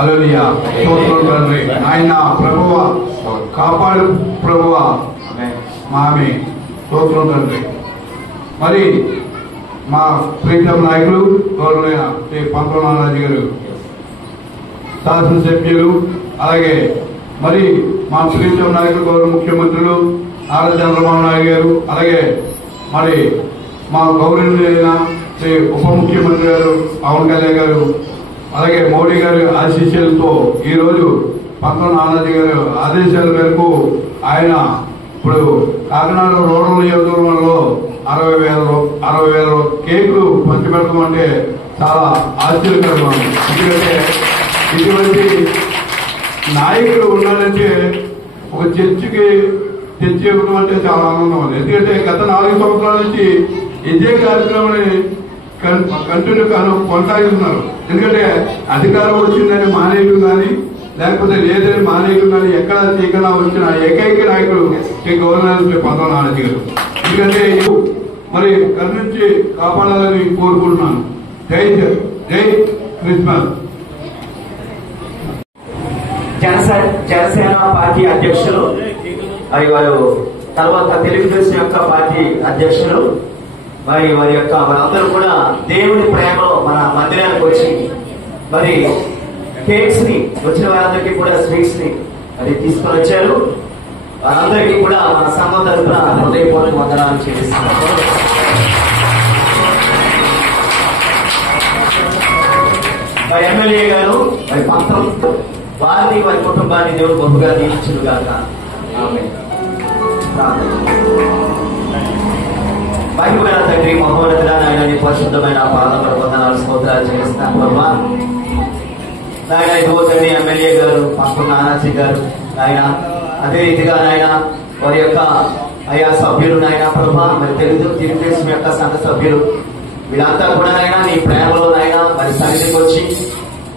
హల్లెలూయా స్తోత్రం తండ్రి ఆయన ప్రభువా కాపాడు ప్రభువా మామే స్తోత్రం తండ్రి. మరి మా ప్రీతం నాయకులు గౌరవనీయ శ్రీ పంతరాజు గారు శాసనసభ్యులు, అలాగే మరి మా ప్రీతం నాయకులు గౌరవ ముఖ్యమంత్రులు నారా చంద్రబాబు నాయుడు గారు, అలాగే మరి మా గౌరవనీయులైన శ్రీ ఉప ముఖ్యమంత్రి గారు పవన్ కళ్యాణ్ గారు, అలాగే మోడీ గారి ఆశీస్సులతో ఈ రోజు పంతరాజు గారి ఆదేశాల మేరకు ఆయన ఇప్పుడు కాకినాడ రూరల్ నియోజకవర్గంలో 60,000 కేకులు పంచిపెట్టమంటే చాలా ఆశ్చర్యకరం. ఎందుకంటే ఇటువంటి నాయకుడు ఉండాలంటే ఒక చర్చికి తెచ్చి ఇవ్వడం అంటే చాలా ఆనందం ఉంది. ఎందుకంటే గత 4 సంవత్సరాల నుంచి ఇదే కార్యక్రమాన్ని కంటిన్యూ కొనసాగిస్తున్నారు. ఎందుకంటే అధికారం వచ్చిందని మానేయడం కానీ, లేకపోతే లేదని మానేయడం కానీ ఎక్కడ చీకలా వచ్చిన ఏకైక నాయకుడు శ్రీ గవర్నర్ శ్రీ పంతరాజు గారు. ఎందుకంటే మరి కరుణించి కాపాడాలని కోరుకుంటున్నాను. జై క్రిస్మస్. జనసేన పార్టీ అధ్యక్షులు మరి వారు తర్వాత తెలుగుదేశం యొక్క పార్టీ అధ్యక్షులు మరి వారి యొక్క మనందరూ కూడా దేవుడి ప్రేమలో మన మందిరానికి వచ్చి మరి కేక్స్ ని వచ్చిన వారందరికీ కూడా స్వీట్స్ ని మరి తీసుకొని వచ్చారు. వారందరికీ కూడా మన సంఘం తరఫున హృదయపూర్వక వందనాలు చెల్లిస్తున్నారు. మరి ఎమ్మెల్యే గారు మరి పంతం వారిని వారి కుటుంబాన్ని దేవుడు బహుగా దీవించును గాక. ఆమేన్. బైబిల్ తండ్రి మహోన్నతుడా నాయన నీ పరిశుద్ధమైన పాదముల వందనాలు స్తోత్రాలు చెల్లిస్తాను ప్రభా. నాయన ఇదిగో తండ్రి ఎమ్మెల్యే గారు పంతం నానాజీ గారు నాయన, అదే రీతిగా నాయన వారి యొక్క ఆయా సభ్యులు నాయన ప్రభా, మరి తెలుగుదేశం యొక్క సంఘ సభ్యులు వీళ్ళంతా కూడా నాయన నీ ప్రేమలో నాయన మరి సన్నిధికి వచ్చి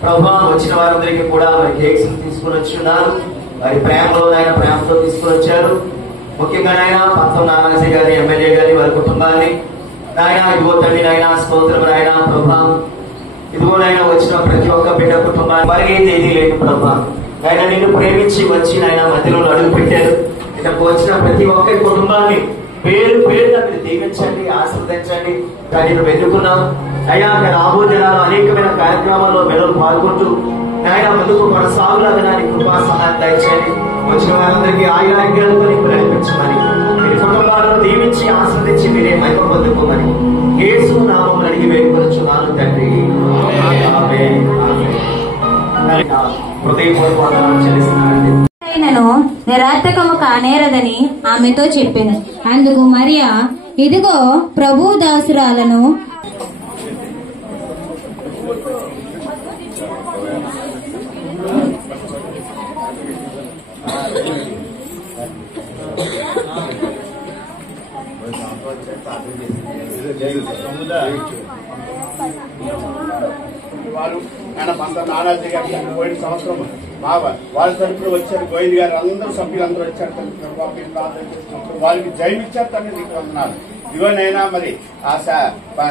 ప్రభా వచ్చిన వారందరికీ కూడా మరి కేక్స్ తీసుకుని వచ్చున్నారు. వారి ప్రేమలో నాయన ప్రేమతో తీసుకుని వచ్చారు. ముఖ్యంగా నాయన పంతం నానాజీ గారి ఎమ్మెల్యే గారి వారి కుటుంబాన్ని నాయన ఇదిగో తండ్రి నాయన స్తోత్రం నాయన ప్రభా. ఇదిగో నాయన వచ్చిన ప్రతి ఒక్క బిడ్డ కుటుంబాన్ని వారికి తేదీ లేదు ప్రభా. ఆయన నిన్ను ప్రేమించి వచ్చి నాయన మధ్యలో అడుగు పెట్టారు. ఇక్కడికి వచ్చిన ప్రతి ఒక్కరి కుటుంబాన్ని పేరు పేరుగా మీరు దీవించండి, ఆశీర్వదించండి. నేను వెతుకున్నాం అయ్యా, రాబో దినాలు అనేకమైన కార్యక్రమాల్లో మెడలు పాల్గొంటూ నాయన ముందుకు కొనసాగులాగడానికి కృపా సహాయం దయచేయండి. వచ్చిన వారందరికీ ఆయురాగ్యాలతో నీకు నడిపించమని, మీ కుటుంబాలను దీవించి ఆస్వాదించి మీరే మహిమ పొందుకోమని యేసు నామమున అడిగి వేడుకొనుచున్నాను తండ్రి. ఆమేన్. హృదయపూర్వక వందనాలు చెల్లిస్తున్నానండి. నిరార్థకము కానేరదని ఆమెతో చెప్పాను. అందుకు మరియా, ఇదిగో ప్రభు దాసురాలను వారు ఆయన పంత నానాజీ గారు పోయిన సంవత్సరం బాగా వాళ్ళ తరపున వచ్చారు. గోవింద్ గారు అందరూ సభ్యులందరూ వచ్చారు. వారికి జయమిచ్చారు తండ్రి, నీకు వందనాలు. ఇవనైనా మరి ఆ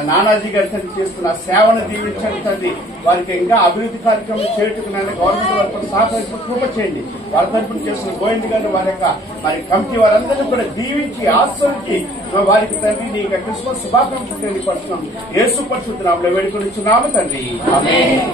నానాజీ గారి తండ్రి చేస్తున్న సేవను దీవించండి తండ్రి. వారికి ఇంకా అభివృద్ధి కార్యక్రమం చేయటకునైనా గవర్నమెంట్ వారి సహకరించిన కృప చేయండి. వాళ్ళ తరపున చేస్తున్న గోవింద్ గారు వారి యొక్క మరి కమిటీ వారందరినీ కూడా దీవించి ఆశ్రయించి వారికి తండ్రి నీ యొక్క క్రిస్మస్ శుభాకాంక్షలు తెలియపడుతున్నాం. యేసు పరిశుద్ధ నామములో వేడుకొనిచున్నాము తండ్రి, ఆమేన్.